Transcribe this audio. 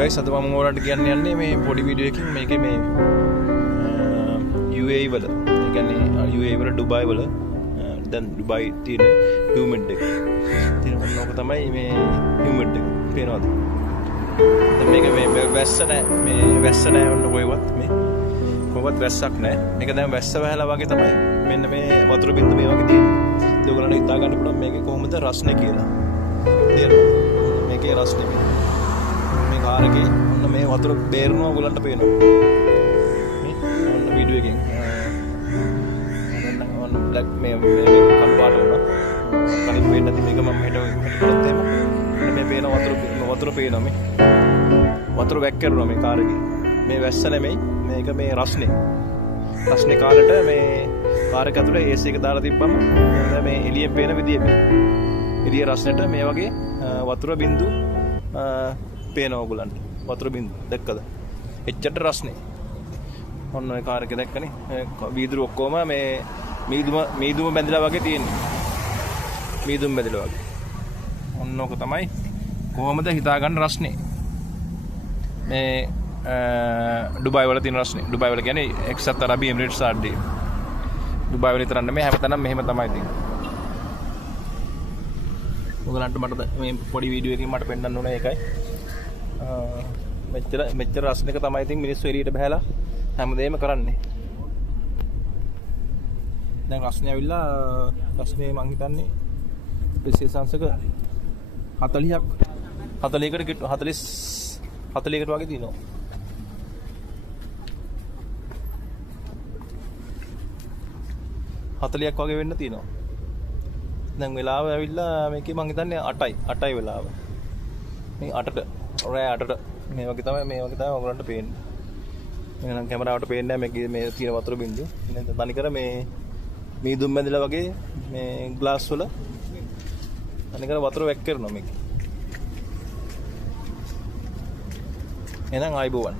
guys, අද මම ඔයාලට කියන්න යන්නේ මේ පොඩි වීඩියෝ එකකින් මේකේ මේ UAE වල, ඒ කියන්නේ UAE වල ඩුබායි වල දැන් ඩුබායි තියෙන හියුමිඩ් එක. තියෙන මොනක තමයි මේ හියුමිඩ් එක. පේනවද? දැන් මේක මේ වැස්ස නැහැ. මේ වැස්ස නැහැ වන්න කොහෙවත් මේ. කොහොමවත් වැස්සක් නැහැ. මේක දැන් වැස්ස වැහලා වගේ තමයි මෙන්න මේ වතුර බින්දු මේ වගේ තියෙන්නේ. ඒක ඔයගොල්ලන්ට හිතා ගන්න පුළුවන් මේකේ කොහොමද රස්නේ කියලා. තේරෙනවද? මේකේ රස්නේ මේ කාර් එකේ ඔන්න මේ වතුර බේරනවා ඔයගොල්ලන්ට පේනවා. මේ ඔන්න වීඩියෝ එකෙන් ඔන්න බ්ලැක් මේ කළු පාට වුණා. කලින් වෙන්නේ නැති මේක මම හෙට කරත් එහෙම මේ පේන වතුර පේනවා මේ. වතුර වැක් කරනවා මේ කාර් එකේ. මේ වැස්ස නෙමෙයි මේක මේ රස්නේ කාලට මේ කාර් එක ඇතුලේ AC එක දාලා තිබ්බම මේ එළියෙන් පේන විදිය මේ එළිය රස්නෙට මේ වගේ වතුර බින්දු පේනවා ඔයගලන්ට. වතුර බින්දු දැක්කද? එච්චර රස්නේ. ඔන්න ඔය කාර් එක දැක්කනේ. වීදුරු ඔක්කොම මේ මීදුම බැඳලා වගේ තියෙන්නේ. මීදුම බැඳලා වගේ. ඔන්න ඔක තමයි කොහොමද හිතා ගන්න රස්නේ. මේ ඩුබායි වල තියෙන රස්නේ. ඩුබායි වල කියන්නේ එක්සත් අරබි එමිරේට්ස් ආඩ්ඩේ. ඩුබායි වල විතරක් නෙමෙයි හැමතැනම මෙහෙම තමයි තියෙන්නේ. ඔයගලන්ට මට මේ පොඩි වීඩියෝ එකකින් මට පෙන්නන්න ඕනේ ඒකයි. මෙච්චර රස්නක තමයි ඉතින් මිනිස්සු එළියට බහැලා හැමදේම කරන්නේ. දැන් රස්නේ ඇවිල්ලා රස්නේ මං හිතන්නේ ප්‍රතිශතංශක 40කට වගේ තියෙනවා. හතලියක් වගේ වෙන්න තියෙනවා. දැන් වෙලාව ඇවිල්ලා මේකේ මං හිතන්නේ 8යි වෙලාව. මේ 8ට රෑ 8ට මේ වගේ තමයි ඔයගලන්ට පේන්නේ. එහෙනම් කැමරාවට පේන්නේ නැහැ මේ තියෙන වතුර බින්දුව. ඉතින් තනිකර මේ මීදුම් බැඳලා වගේ මේ ග්ලාස් වල තනිකර වතුර වැක් කරනවා මේක. එහෙනම් ආයිබෝවන්.